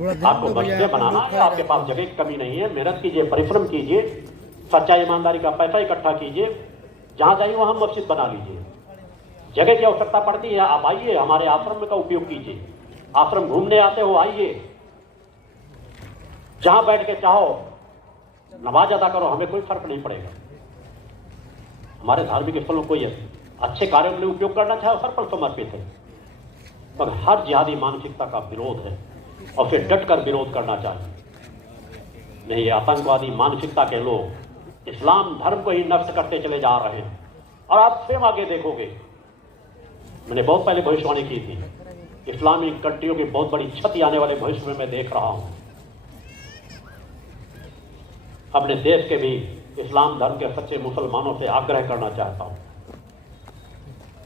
आपको मस्जिदें बनाना है, आपके पास जगह की कमी नहीं है, मेहनत कीजिए, परिश्रम कीजिए, सच्चाई ईमानदारी का पैसा इकट्ठा कीजिए, जहां जाइए वहां मस्जिद बना लीजिए। जगह की आवश्यकता पड़ती है, आप आइए, हमारे आश्रम का उपयोग कीजिए। आश्रम घूमने आते हो, आइए, जहां बैठ के चाहो नमाज अदा करो, हमें कोई फर्क नहीं पड़ेगा। हमारे धार्मिक स्थलों को अच्छे कार्यों के लिए उपयोग करना चाहे हर पर समर्पित है, पर हर जिहादी मानसिकता का विरोध है और फिर डट कर विरोध करना चाहिए। नहीं, ये आतंकवादी मानसिकता के लोग इस्लाम धर्म को ही नष्ट करते चले जा रहे हैं और आप स्वयं आगे देखोगे। मैंने बहुत पहले भविष्यवाणी की थी, इस्लामिक कंट्रियों की बहुत बड़ी क्षति आने वाले भविष्य में मैं देख रहा हूं। अपने देश के भी इस्लाम धर्म के सच्चे मुसलमानों से आग्रह करना चाहता हूं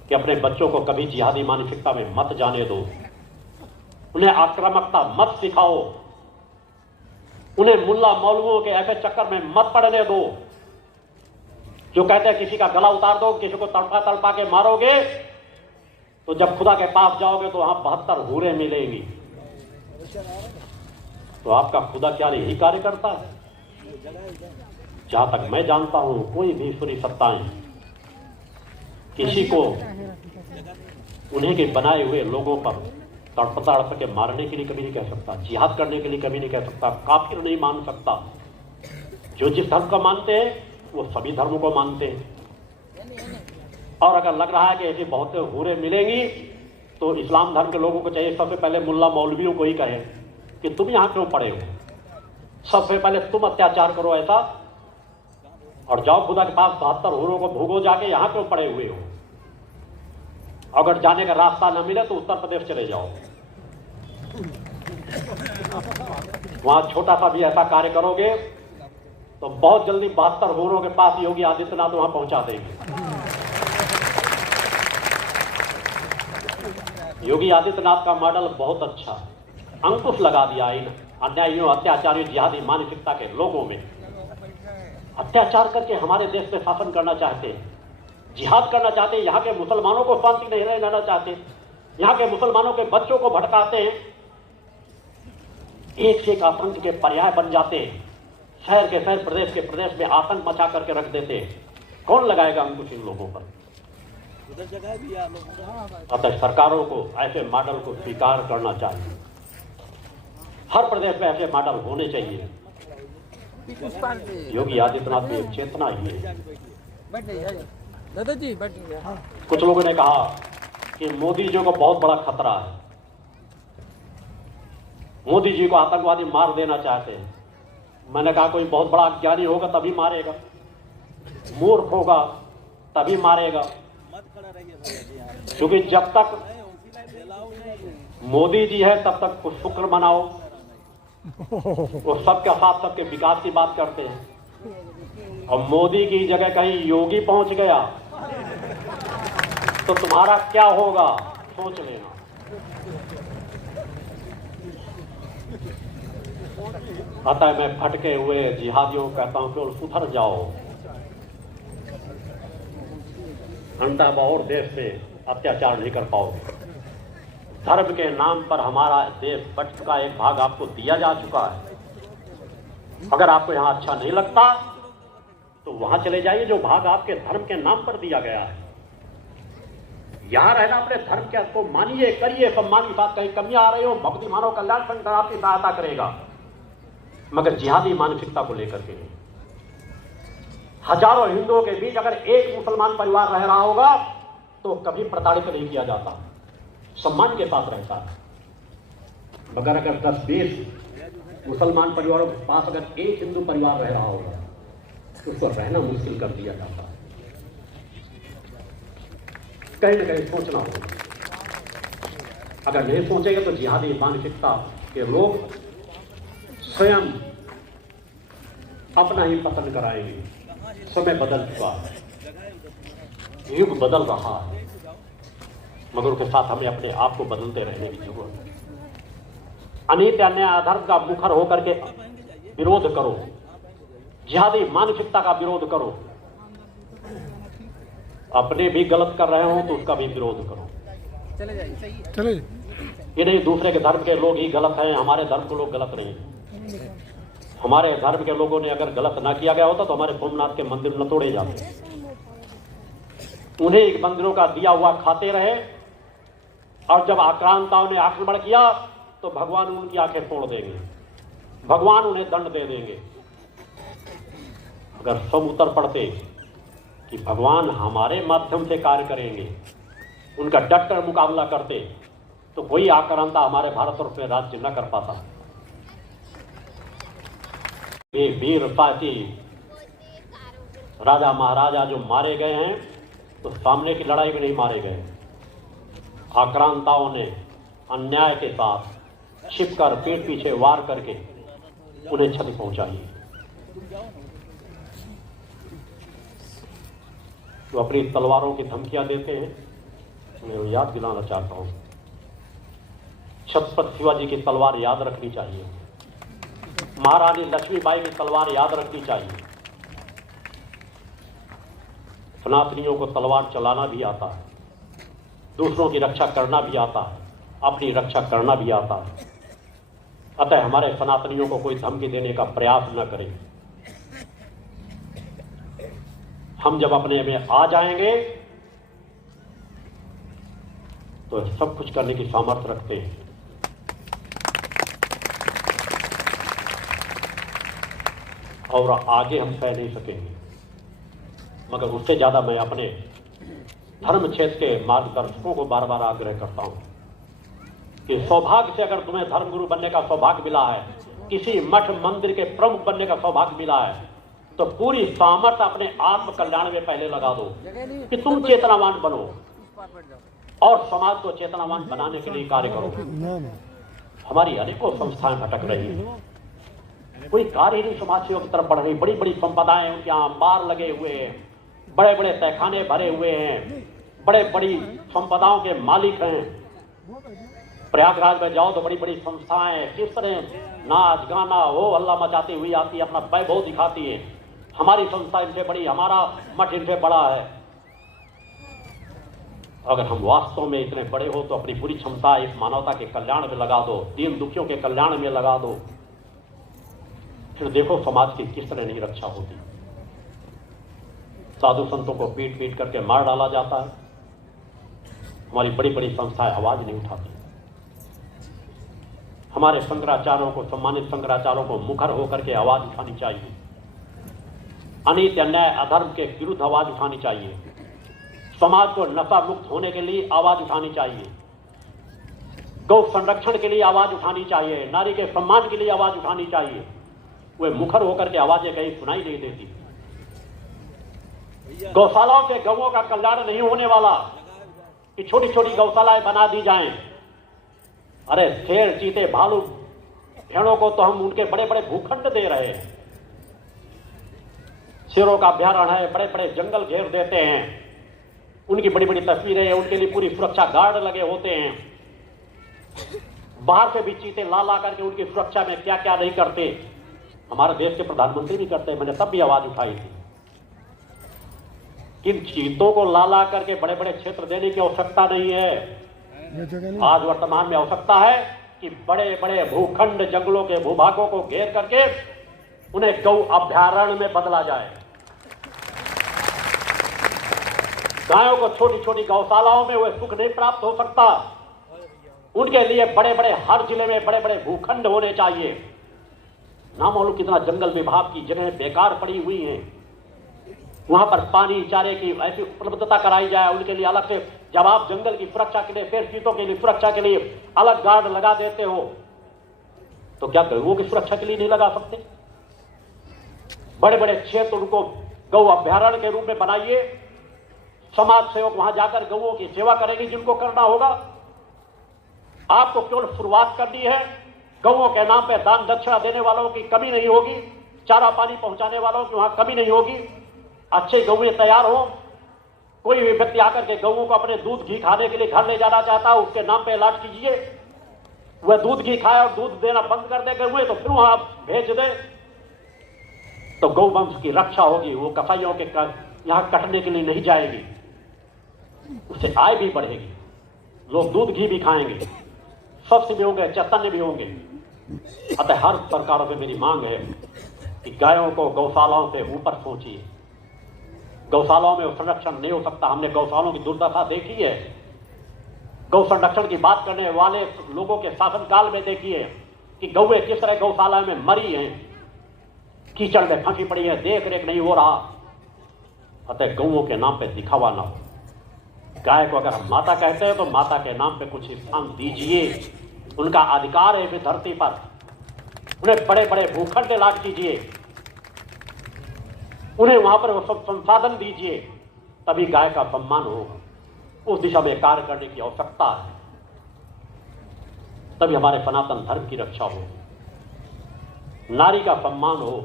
कि अपने बच्चों को कभी जिहादी मानसिकता में मत जाने दो, उन्हें आक्रामकता मत सिखाओ, उन्हें मुल्ला मौलवियों के ऐसे चक्कर में मत पड़ने दो जो कहते हैं किसी का गला उतार दो, किसी को तड़पा तड़पा के मारोगे तो जब खुदा के पास जाओगे तो वहां 72 हूरें मिलेंगी। तो आपका खुदा क्या यही कार्य करता है? जहां तक मैं जानता हूं, कोई भी ईश्वरीय सत्ताएं किसी को उन्हीं के बनाए हुए लोगों पर तड़प तड़प के मारने के लिए कभी नहीं कह सकता, जिहाद करने के लिए कभी नहीं कह सकता, काफिर नहीं मान सकता। जो जिस धर्म को मानते हैं वो सभी धर्मों को मानते हैं। और अगर लग रहा है कि ऐसी बहुत हूरें मिलेंगी तो इस्लाम धर्म के लोगों को चाहिए सबसे पहले मुल्ला मौलवियों को ही कहे कि तुम यहां क्यों पड़े हो, सबसे पहले तुम अत्याचार करो ऐसा और जाओ खुदा के पास 72 हूरों को भोगो, जाके यहां क्यों पड़े हुए हो। अगर जाने का रास्ता न मिले तो उत्तर प्रदेश चले जाओ, वहां छोटा सा भी ऐसा कार्य करोगे तो बहुत जल्दी 72 हूरों के पास योगी आदित्यनाथ वहां पहुंचा देंगे। योगी आदित्यनाथ का मॉडल बहुत अच्छा, अंकुश लगा दिया इन अन्यायियों, अत्याचारियों, जिहादी मानसिकता के लोगों में। अत्याचार करके हमारे देश पे शासन करना चाहते हैं, जिहाद करना चाहते हैं, यहाँ के मुसलमानों को शांति नहीं रहना चाहते, यहाँ के मुसलमानों के बच्चों को भटकाते हैं, एक से एक आतंक के पर्याय बन जाते हैं, शहर के शहर, प्रदेश के प्रदेश में आतंक मचा करके रख देते हैं। कौन लगाएगा अंकुश इन लोगों पर? अतः सरकारों को ऐसे मॉडल को स्वीकार करना चाहिए, हर प्रदेश में ऐसे मॉडल होने चाहिए। योगी आदित्यनाथ की एक चेतना ही है। दादाजी कुछ लोगों ने कहा कि मोदी जी को बहुत बड़ा खतरा है, मोदी जी को आतंकवादी मार देना चाहते हैं। मैंने कहा कोई बहुत बड़ा ज्ञानी होगा तभी मारेगा, मूर्ख होगा तभी मारेगा, क्योंकि जब तक मोदी जी है तब तक कुछ शुक्र मनाओ, वो सबके साथ सबके विकास की बात करते हैं। और मोदी की जगह कहीं योगी पहुंच गया तो तुम्हारा क्या होगा सोच लेना। अतः मैं भटके हुए जिहादियों को कहता हूं कि सुधर जाओ, घंटा और देश में अत्याचार नहीं कर पाओगे। धर्म के नाम पर हमारा देश बच चुका, एक भाग आपको दिया जा चुका है। अगर आपको यहां अच्छा नहीं लगता तो वहां चले जाइए जो भाग आपके धर्म के नाम पर दिया गया है। यहां रहना अपने धर्म के को मानिए, करिए, सम्मान के साथ। कहीं कमियां आ रही हो, भक्ति मानव कल्याण संगठन आपकी सहायता करेगा, मगर जिहादी मानसिकता को लेकर के नहीं। हजारों हिंदुओं के बीच अगर एक मुसलमान परिवार रह रहा होगा तो कभी प्रताड़ित नहीं किया जाता, सम्मान के साथ रहता है। मगर अगर 10-20 मुसलमान परिवारों के पास अगर एक हिंदू परिवार रह रहा होगा तो उसको रहना मुश्किल कर दिया जाता है। कहीं ना कहीं सोचना होगा, अगर नहीं सोचेंगे तो जिहादी मानसिकता के लोग स्वयं अपना ही पतन कराएंगे। समय बदल चुका है, युग बदल रहा है, मगर उसके साथ हमें अपने आप को बदलते रहने की जरूरत है। अनीति अन्याय अधर्म का मुखर होकर के विरोध करो, जिहादी मानसिकता का विरोध करो। अपने भी गलत कर रहे हो तो उसका भी विरोध करो। चले जाइए, चले ये नहीं दूसरे के धर्म के लोग ही गलत हैं, हमारे धर्म के लोग गलत नहीं। हमारे धर्म के लोगों ने अगर गलत ना किया गया होता तो हमारे सोमनाथ के मंदिर न तोड़े जाते। उन्हें मंदिरों का दिया हुआ खाते रहे, और जब आक्रांताओं ने आक्रमण किया तो भगवान उनकी आंखें फोड़ देंगे, भगवान उन्हें दंड दे देंगे। अगर सब उतर पड़ते कि भगवान हमारे माध्यम से कार्य करेंगे, उनका डट कर मुकाबला करते, तो कोई आक्रांता हमारे भारतवर्ष में राज्य न कर पाता। ये वीर साथी राजा महाराजा जो मारे गए हैं तो सामने की लड़ाई में नहीं मारे गए, आक्रांताओं ने अन्याय के साथ छिपकर पीठ पीछे वार करके उन्हें क्षति पहुंचाई। तो अपनी तलवारों की धमकियां देते हैं। मैं याद दिलाना चाहता हूं, छत्रपति शिवाजी की तलवार याद रखनी चाहिए, महारानी लक्ष्मीबाई की तलवार याद रखनी चाहिए। सनातनियों को तलवार चलाना भी आता है, दूसरों की रक्षा करना भी आता है, अपनी रक्षा करना भी आता है। अतः हमारे सनातनियों को कोई धमकी देने का प्रयास न करें। हम जब अपने में आ जाएंगे तो सब कुछ करने की सामर्थ्य रखते हैं। और आगे हम सह नहीं सकेंगे। मगर उससे ज्यादा मैं अपने धर्म क्षेत्र के मार्गदर्शकों को बार बार आग्रह करता हूं कि सौभाग्य से अगर तुम्हें धर्मगुरु बनने का सौभाग्य मिला है, किसी मठ मंदिर के प्रमुख बनने का सौभाग्य मिला है, तो पूरी सामर्थ्य अपने आत्म कल्याण में पहले लगा दो कि तुम चेतनावान बनो और समाज को चेतनावान बनाने के लिए कार्य करो। हमारी अनेकों संस्थाएं भटक रही हैं, कोई कार्य नहीं समाज सेवा की तरफ बढ़ रही। बड़ी बड़ी संपदाएं, उनके यहाँ अंबार लगे हुए हैं, बड़े बड़े तहखाने भरे हुए हैं, बड़े बड़ी संपदाओं के मालिक हैं। प्रयागराज में जाओ तो बड़ी बड़ी संस्थाएं किस तरह नाच गाना हो हल्ला मचाती हुई आती है, अपना वैभव दिखाती है। हमारी संस्था इनसे बड़ी, हमारा मठ इनसे बड़ा है। अगर हम वास्तव में इतने बड़े हो तो अपनी पूरी क्षमता इस मानवता के कल्याण में लगा दो, दीन दुखियों के कल्याण में लगा दो। फिर देखो समाज की किस तरह नहीं रक्षा होती। साधु संतों को पीट पीट करके मार डाला जाता है, हमारी बड़ी बड़ी संस्थाएं आवाज नहीं उठाती। हमारे शंकराचार्यों को, सम्मानित शंकराचार्यों को मुखर होकर के आवाज उठानी चाहिए। अनित अन्याय अधर्म के विरुद्ध आवाज उठानी चाहिए। समाज को नशा मुक्त होने के लिए आवाज उठानी चाहिए। गौ संरक्षण के लिए आवाज उठानी चाहिए। नारी के सम्मान के लिए आवाज उठानी चाहिए। वे मुखर होकर के आवाजें कहीं सुनाई नहीं देती। गौशालाओं के गौओं का कल्याण नहीं होने वाला कि छोटी छोटी गौशालाएं बना दी जाएं। अरे शेर, चीते, भालू, भेड़ों को तो हम उनके बड़े बड़े भूखंड दे रहे हैं। शेरों का अभ्यारण्य है, बड़े बड़े जंगल घेर देते हैं, उनकी बड़ी बड़ी तस्वीरें, उनके लिए पूरी सुरक्षा गार्ड लगे होते हैं। बाहर से भी चीते ला ला करके उनकी सुरक्षा में क्या क्या नहीं करते। हमारे देश के प्रधानमंत्री भी करते हैं, मैंने तब भी आवाज उठाई थी। किन चीतों को ला ला करके बड़े बड़े क्षेत्र देने की आवश्यकता नहीं है। आज वर्तमान में आवश्यकता है कि बड़े बड़े भूखंड जंगलों के भूभागों को घेर करके उन्हें गौ अभ्यारण्य में बदला जाए। गायों को छोटी छोटी गौशालाओं में वह सुख नहीं प्राप्त हो सकता। उनके लिए बड़े बड़े, हर जिले में बड़े बड़े भूखंड होने चाहिए। ना मालूम कितना जंगल विभाग की जगह बेकार पड़ी हुई हैं, वहां पर पानी चारे की ऐसी उपलब्धता कराई जाए। उनके लिए अलग से, जब आप जंगल की सुरक्षा के लिए, पेड़ चीतों के लिए सुरक्षा के लिए अलग गार्ड लगा देते हो, तो क्या गौओं की सुरक्षा के लिए नहीं लगा सकते? बड़े बड़े क्षेत्र उनको गौ अभ्यारण्य के रूप में बनाइए। समाज सेवक वहां जाकर गौओं की सेवा करेंगे जिनको करना होगा। आपको केवल शुरुआत करनी है। गौओं के नाम पे दान दक्षिणा देने वालों की कमी नहीं होगी, चारा पानी पहुंचाने वालों की वहां कमी नहीं होगी। अच्छे गौएं तैयार हो। कोई भी व्यक्ति आकर के गौओं को अपने दूध घी खाने के लिए घर ले जाना चाहता है, उसके नाम पे अलॉट कीजिए। वह दूध घी खाए और दूध देना बंद कर दे गौएं, तो फिर वहां भेज दे, तो गौ वंश की रक्षा होगी। वो कसाईयों के यहां कटने के लिए नहीं जाएगी, उससे आय भी बढ़ेगी, लोग दूध घी भी खाएंगे, स्वस्थ भी होंगे, चैतन्य भी होंगे। अतः हर सरकारों से मेरी मांग है कि गायों को गौशालाओं से ऊपर सोचिए। गौशालाओं में संरक्षण नहीं हो सकता। हमने गौशालाओं की दुर्दशा देखी है। गौ संरक्षण की बात करने वाले लोगों के शासनकाल में देखिए कि गौएं किस तरह गौशाला में मरी हैं, कीचड़ में फंसी पड़ी है, देख रेख नहीं हो रहा। अतः गौओं के नाम पे दिखावा ना हो। गाय को अगर हम माता कहते हैं तो माता के नाम पे कुछ स्थान दीजिए। उनका अधिकार है इस धरती पर। उन्हें बड़े बड़े भूखंड लाट कीजिए, उन्हें वहां पर वो सब संसाधन दीजिए, तभी गाय का सम्मान होगा। उस दिशा में कार्य करने की आवश्यकता है, तभी हमारे सनातन धर्म की रक्षा हो, नारी का सम्मान हो।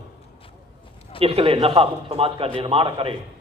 इसके लिए नशा मुक्त समाज का निर्माण करें।